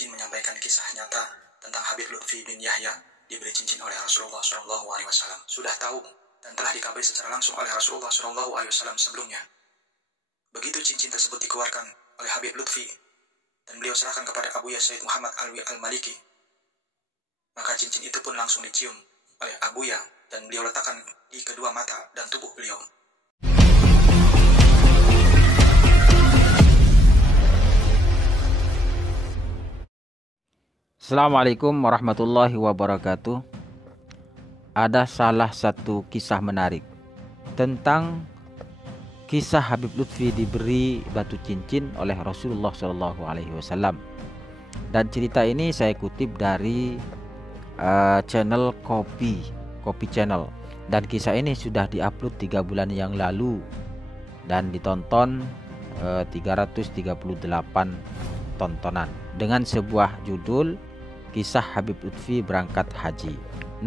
Izin menyampaikan kisah nyata tentang Habib Lutfi bin Yahya diberi cincin oleh Rasulullah SAW. Sudah tahu dan telah dikabari secara langsung oleh Rasulullah SAW sebelumnya. Begitu cincin tersebut dikeluarkan oleh Habib Lutfi dan beliau serahkan kepada Abuya Sayyid Muhammad Alwi Al-Maliki, maka cincin itu pun langsung dicium oleh Abuya dan beliau letakkan di kedua mata dan tubuh beliau. Assalamualaikum warahmatullahi wabarakatuh. Ada salah satu kisah menarik tentang kisah Habib Lutfi diberi batu cincin oleh Rasulullah SAW. Dan cerita ini saya kutip dari channel Kopi Channel. Dan kisah ini sudah diupload 3 bulan yang lalu dan ditonton 338 tontonan dengan sebuah judul Kisah Habib Lutfi Berangkat Haji.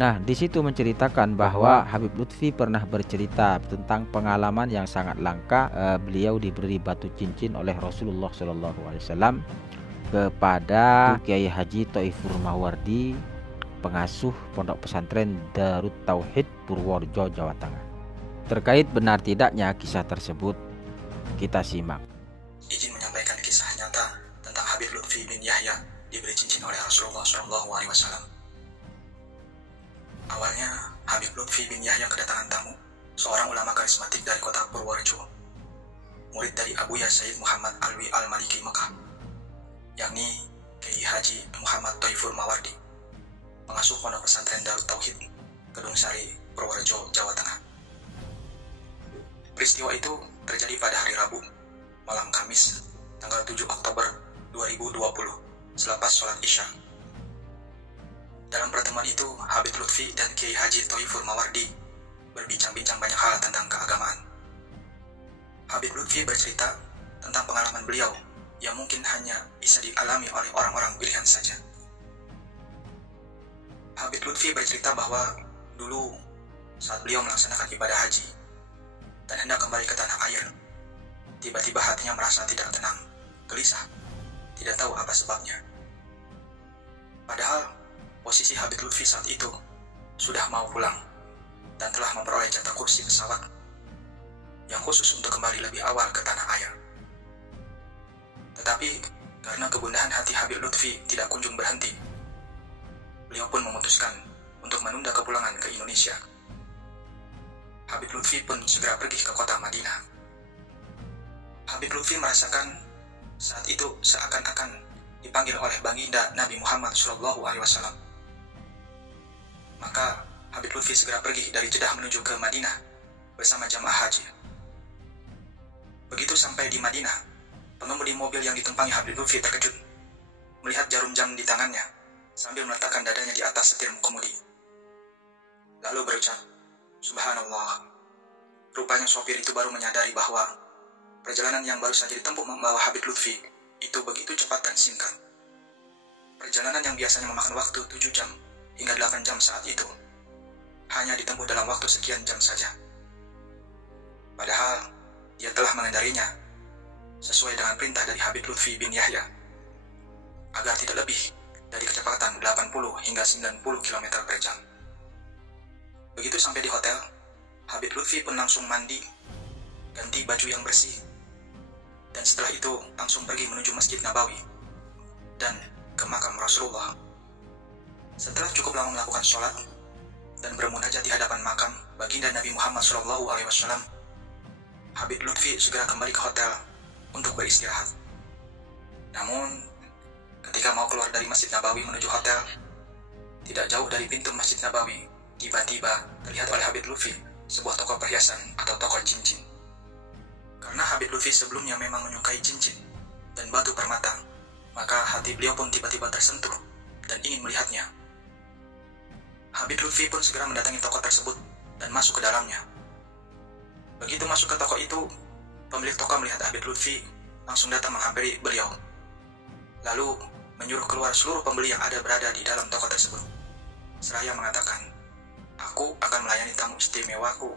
Nah, di situ menceritakan bahwa Habib Lutfi pernah bercerita tentang pengalaman yang sangat langka. Beliau diberi batu cincin oleh Rasulullah SAW kepada Kiai Haji Thaifur Mawardi, pengasuh Pondok Pesantren Darut Tauhid Purworejo, Jawa Tengah. Terkait benar tidaknya kisah tersebut, kita simak. Izin menyampaikan kisah nyata tentang Habib Lutfi bin Yahya diberi cincin oleh Rasulullah SAW. Awalnya, Habib Lutfi bin Yahya kedatangan tamu, seorang ulama karismatik dari kota Purworejo, murid dari Abuya Sayyid Muhammad Alwi Al-Maliki Mekah, yakni Kiai Haji Muhammad Thaifur Mawardi, pengasuh Pondok Pesantren Darut Tauhid, Kedung Sari, Purworejo, Jawa Tengah. Peristiwa itu terjadi pada hari Rabu, malam Kamis, tanggal 7 Oktober 2020, selepas sholat Isya. Dalam pertemuan itu, Habib Lutfi dan Kiai Haji Thaifur Mawardi berbincang-bincang banyak hal tentang keagamaan. Habib Lutfi bercerita tentang pengalaman beliau yang mungkin hanya bisa dialami oleh orang-orang pilihan saja. Habib Lutfi bercerita bahwa dulu saat beliau melaksanakan ibadah haji dan hendak kembali ke tanah air, tiba-tiba hatinya merasa tidak tenang, gelisah, tidak tahu apa sebabnya. Padahal posisi Habib Lutfi saat itu sudah mau pulang dan telah memperoleh jatah kursi pesawat yang khusus untuk kembali lebih awal ke tanah air. Tetapi karena kegundahan hati Habib Lutfi tidak kunjung berhenti, beliau pun memutuskan untuk menunda kepulangan ke Indonesia. Habib Lutfi pun segera pergi ke kota Madinah. Habib Lutfi merasakan saat itu seakan-akan dipanggil oleh baginda Nabi Muhammad SAW. Maka Habib Lutfi segera pergi dari Jeddah menuju ke Madinah bersama jamaah haji. Begitu sampai di Madinah, pengemudi mobil yang ditumpangi Habib Lutfi terkejut melihat jarum jam di tangannya sambil meletakkan dadanya di atas setir kemudi. Lalu berucap, "Subhanallah." Rupanya sopir itu baru menyadari bahwa perjalanan yang baru saja ditempuh membawa Habib Lutfi itu begitu cepat dan singkat. Perjalanan yang biasanya memakan waktu 7 jam hingga 8 jam saat itu hanya ditempuh dalam waktu sekian jam saja. Padahal dia telah mengendarinya sesuai dengan perintah dari Habib Lutfi bin Yahya agar tidak lebih dari kecepatan 80 hingga 90 km per jam. Begitu sampai di hotel, Habib Lutfi pun langsung mandi, ganti baju yang bersih, dan setelah itu langsung pergi menuju Masjid Nabawi dan ke makam Rasulullah. Setelah cukup lama melakukan sholat dan bermunajat di hadapan makam baginda Nabi Muhammad SAW, Habib Lutfi segera kembali ke hotel untuk beristirahat. Namun, ketika mau keluar dari Masjid Nabawi menuju hotel, tidak jauh dari pintu Masjid Nabawi, tiba-tiba terlihat oleh Habib Lutfi sebuah toko perhiasan atau toko cincin. Karena Habib Lutfi sebelumnya memang menyukai cincin dan batu permata, maka hati beliau pun tiba-tiba tersentuh dan ingin melihatnya. Habib Lutfi pun segera mendatangi toko tersebut dan masuk ke dalamnya. Begitu masuk ke toko itu, pemilik toko melihat Habib Lutfi langsung datang menghampiri beliau, lalu menyuruh keluar seluruh pembeli yang berada di dalam toko tersebut, seraya mengatakan, "Aku akan melayani tamu istimewaku,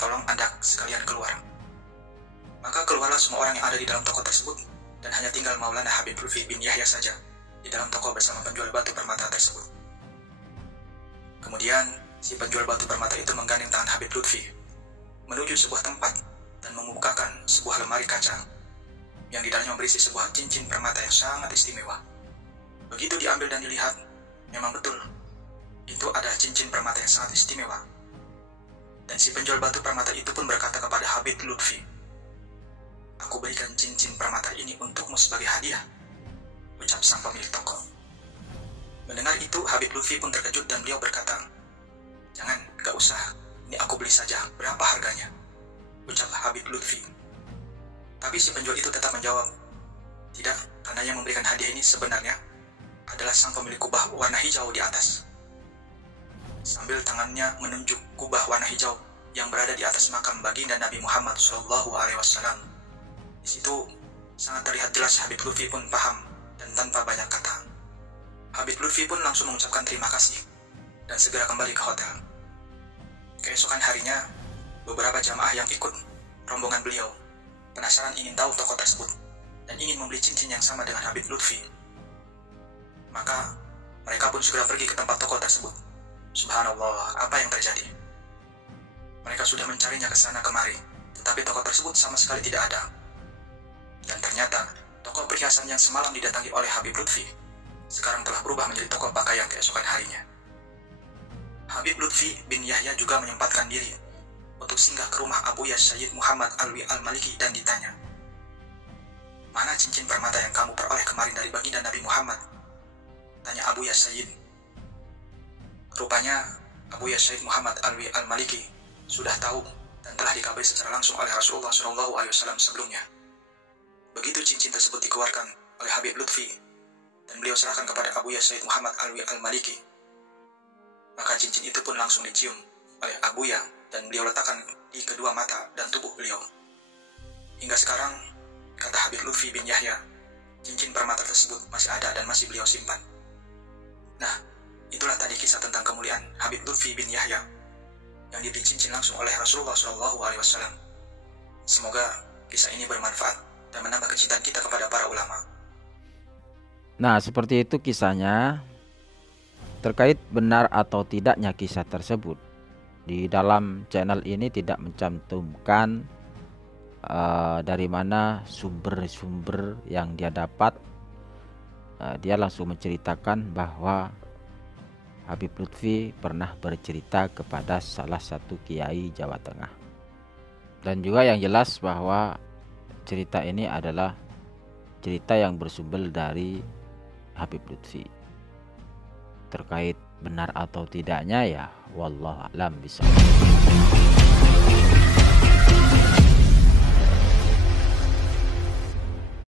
tolong Anda sekalian keluar." Maka keluarlah semua orang yang ada di dalam toko tersebut dan hanya tinggal Maulana Habib Lutfi bin Yahya saja di dalam toko bersama penjual batu permata tersebut. Kemudian, si penjual batu permata itu menggandeng tangan Habib Lutfi menuju sebuah tempat dan membukakan sebuah lemari kaca yang di dalamnya berisi sebuah cincin permata yang sangat istimewa. Begitu diambil dan dilihat, memang betul, itu ada cincin permata yang sangat istimewa. Dan si penjual batu permata itu pun berkata kepada Habib Lutfi, "Aku berikan cincin permata ini untukmu sebagai hadiah," ucap sang pemilik toko. Mendengar itu, Habib Lutfi pun terkejut dan beliau berkata, "Jangan, gak usah, ini aku beli saja, berapa harganya?" ucap Habib Lutfi. Tapi si penjual itu tetap menjawab, "Tidak, karena yang memberikan hadiah ini sebenarnya adalah sang pemilik kubah warna hijau di atas." Sambil tangannya menunjuk kubah warna hijau yang berada di atas makam baginda Nabi Muhammad SAW. Di situ sangat terlihat jelas Habib Lutfi pun paham dan tanpa banyak kata. Habib Lutfi pun langsung mengucapkan terima kasih dan segera kembali ke hotel. Keesokan harinya, beberapa jamaah yang ikut rombongan beliau penasaran ingin tahu toko tersebut dan ingin membeli cincin yang sama dengan Habib Lutfi. Maka mereka pun segera pergi ke tempat toko tersebut. Subhanallah, apa yang terjadi? Mereka sudah mencarinya ke sana kemari, tetapi toko tersebut sama sekali tidak ada. Dan ternyata, toko perhiasan yang semalam didatangi oleh Habib Lutfi sekarang telah berubah menjadi toko pakaian keesokan harinya. Habib Lutfi bin Yahya juga menyempatkan diri untuk singgah ke rumah Abuya Sayyid Muhammad Alwi Al-Maliki dan ditanya, "Mana cincin permata yang kamu peroleh kemarin dari baginda Nabi Muhammad?" tanya Abuya Sayyid. Rupanya Abuya Sayyid Muhammad Alwi Al-Maliki sudah tahu dan telah dikabari secara langsung oleh Rasulullah SAW sebelumnya. Begitu cincin tersebut dikeluarkan oleh Habib Lutfi dan beliau serahkan kepada Abuya Sayyid Muhammad Alwi Al-Maliki, maka cincin itu pun langsung dicium oleh Abuya dan beliau letakkan di kedua mata dan tubuh beliau. Hingga sekarang, kata Habib Lutfi bin Yahya, cincin permata tersebut masih ada dan masih beliau simpan. Nah, itulah tadi kisah tentang kemuliaan Habib Lutfi bin Yahya yang diberi cincin langsung oleh Rasulullah SAW. Semoga kisah ini bermanfaat dan menambah kecintaan kita kepada para ulama. Nah, seperti itu kisahnya. Terkait benar atau tidaknya kisah tersebut, di dalam channel ini tidak mencantumkan dari mana sumber-sumber yang dia dapat. Dia langsung menceritakan bahwa Habib Lutfi pernah bercerita kepada salah satu kiai Jawa Tengah. Dan juga yang jelas bahwa cerita ini adalah cerita yang bersumber dari Habib Lutfi. Terkait benar atau tidaknya ya wallahu a'lam bishawab.